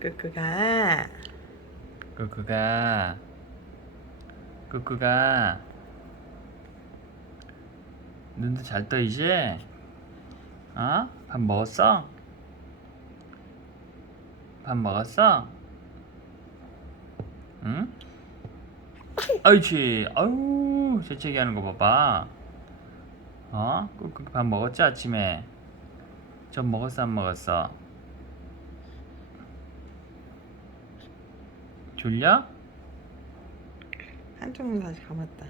끄끄가 끄끄가 끄끄가 눈도 잘 떠 이제? 어? 밥 먹었어? 밥 먹었어? 응? 아이치 아유 재채기 하는 거 봐봐. 어? 끄끄 밥 먹었지 아침에? 전 먹었어 안 먹었어? 졸려? 한쪽 눈 다시 감았다.